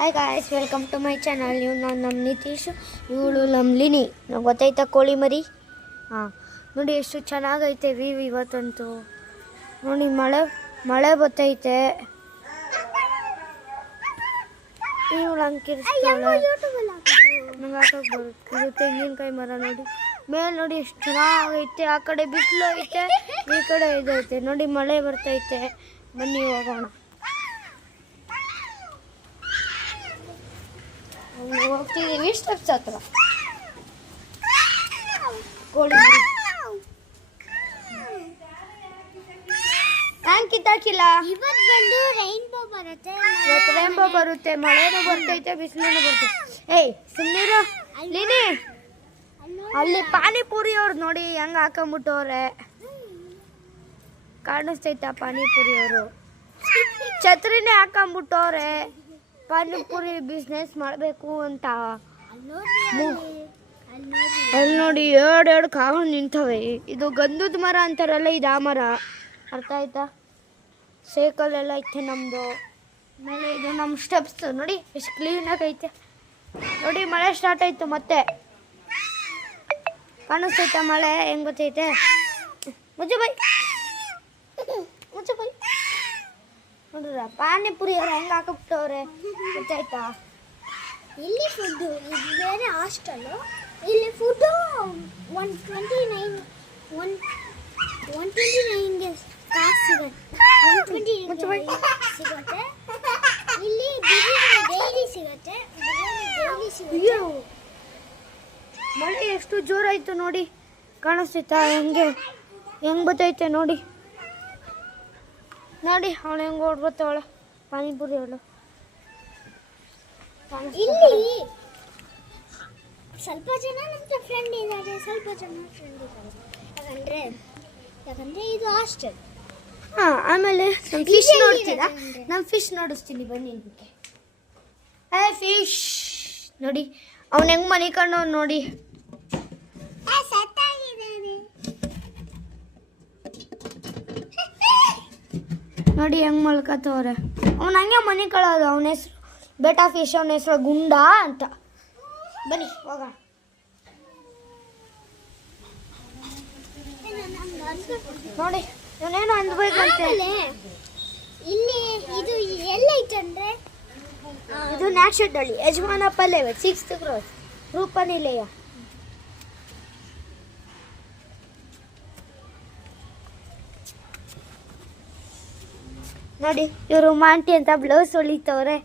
Hi guys, welcome to my channel. ನೀವು ನಮ್ಮ ನಿತೀಶ್, ಇವಳು ನಮ್ಮ ಲಿನಿ. ನಾವು ಗೊತ್ತಾಯ್ತಾ ಕೋಳಿ ಮರಿ. ಹಾಂ, ನೋಡಿ ಎಷ್ಟು ಚೆನ್ನಾಗೈತೆ ವ್ಯೂ ಇವತ್ತಂತೂ. ನೋಡಿ ಮಳೆ ಬರ್ತೈತೆ. ಇವಳು ಅಂಕಿರಿಸ್ತಾಳೆ. ನಂಗೆ ಹಾಕೋಕೆ ಬರುತ್ತೆ. ಇದು ತೆಂಗಿನಕಾಯಿ ಮರ ನೋಡಿ. ಮೇಲೆ ನೋಡಿ ಎಷ್ಟು ಚೆನ್ನಾಗೈತೆ. ಆ ಕಡೆ ಬಿಸಿಲು ಐತೆ, ಈ ಕಡೆ ಇದೈತೆ. ನೋಡಿ ಮಳೆ ಬರ್ತೈತೆ. ಬನ್ನಿ ಹೋಗೋಣ. ಹೋಗ್ತಿದ್ದೀವಿ ಸ್ಟೆಪ್ಸ್ ಹತ್ರ. ಕೋಳಿ ಮರಿ ಕಿತ್ತಾಕಿಲ್ಲ. ಇವತ್ತು ರೈನ್ಬೋ ಬರುತ್ತೆ, ಮಳೆನೂ ಬರ್ತೈತೆ, ಬಿಸಿಲೂ ಬರ್ತೈತೆ. ಏಯ್ ಸುಮ್ಮನಿರು ಲೀನಿ. ಅಲ್ಲಿ ಪಾನಿಪುರಿ ಅವ್ರು ನೋಡಿ ಹೆಂಗ್ ಹಾಕೊಂಬಿಟ್ಟವ್ರೆ. ಕಾಣಿಸ್ತೈತಾ ಪಾನಿಪುರಿ ಅವರು? ಛತ್ರಿನೇ ಹಾಕೊಂಬಿಟ್ಟವ್ರೆ. ಪಾನಿಪುರಿ ಬಿಸ್ನೆಸ್ ಮಾಡಬೇಕು ಅಂತ. ಅಲ್ಲಿ ನೋಡಿ ಎರಡು ಕಾವು ನಿಂತವೆ. ಇದು ಗಂಧದ ಮರ ಅಂತಾರಲ್ಲ, ಇದು ಆ ಮರ. ಅರ್ಥ ಆಯ್ತಾ? ಸೈಕಲೆಲ್ಲ ಐತೆ ನಮ್ಮದು. ಆಮೇಲೆ ಇದು ನಮ್ಮ ಸ್ಟೆಪ್ಸ್ ನೋಡಿ ಎಷ್ಟು ಕ್ಲೀನಾಗಿ ಐತೆ. ನೋಡಿ ಮಳೆ ಸ್ಟಾರ್ಟ್ ಆಯಿತು ಮತ್ತೆ. ಕಾಣಿಸ್ತೈತೆ ಮಳೆ ಹೆಂಗೆ ಗೊತ್ತೈತೆ? ಮುಚ್ಚು ಬೈ ನೋಡ್ರ ಪಾನಿಪುರಿ ಅವ್ರು ಹೆಂಗೆ ಹಾಕಿಬಿಟ್ಟವ್ರೆ ಗೊತ್ತಾಯ್ತಾ? ಇಲ್ಲಿ ಫುಡ್ಡು ಇದು ಬೇರೆ ಹಾಸ್ಟೆಲ್ಲು. ಇಲ್ಲಿ ಫುಡ್ಡು 129ಗೆ ಕಾಸು ಸಿಗುತ್ತೆ. 120 ಸಿಗುತ್ತೆ. ಇಲ್ಲಿ ಡೈಲಿ ಸಿಗುತ್ತೆ. ಮಳೆ ಎಷ್ಟು ಜೋರಾಯಿತು ನೋಡಿ. ಕಾಣಿಸ್ತೈತಾ ಹೆಂಗೆ ಬರ್ತೈತೆ ನೋಡಿ. ನೋಡಿ ಅವಳು ಹೆಂಗೆ ಓಡ್ಬರ್ತಾವಳೆ ಪಾನಿಪುರಿ ಅವಳು. ಇಲ್ಲಿ ಸ್ವಲ್ಪ ಜನ ನಮ್ಮ ಫ್ರೆಂಡ್ ಇದ್ದಾರೆ, ಸ್ವಲ್ಪ ಜನ ಫ್ರೆಂಡ್ ಇದ್ದಾರೆ. ಯಾಕಂದ್ರೆ ಇದು ಹಾಸ್ಟೆಲ್. ಹಾಂ, ಆಮೇಲೆ ನಮ್ಮ ಫಿಶ್ ನೋಡ್ತೀರಾ? ನಮ್ಮ ಫಿಶ್ ನೋಡಿಸ್ತೀನಿ ಬನ್ನಿ ನಿಮಗೆ. ಫಿಶ್ ನೋಡಿ ಅವ್ನು ಹೆಂಗೆ ಮನಿಕೊಂಡವ್ನು ನೋಡಿ. ನೋಡಿ ಹೆಂಗೆ ಮಲ್ಕತ್ತವ್ರೆ. ಅವ್ನು ಹಂಗೆ ಮನಿಕೊಳ್ಳೋದು. ಅವನ ಹೆಸರು ಬೇಟಾ ಫಿಶ್. ಅವನ ಹೆಸರು ಗುಂಡ ಅಂತ. ಬನ್ನಿ ಹೋಗೋಣ. ನೋಡಿ ಇವನೇನು ಅನ್ಬೇಕಂತೆ. ಇಲ್ಲಿ ಇದು ಎಲ್ಲೈತಂದ್ರೆ ಇದು ನಾಕ್ಷದಳ್ಳಿ ಯಜಮಾನ ಪಲ್ಲೆ 6th ಕ್ರಾಸ್ ರೂಪನಿಲಯ. ನೋಡಿ ಇವರು ಮಾಂಟಿ ಅಂತ ಬ್ಲೌಸ್ ಹೊಲಿತವ್ರೆ.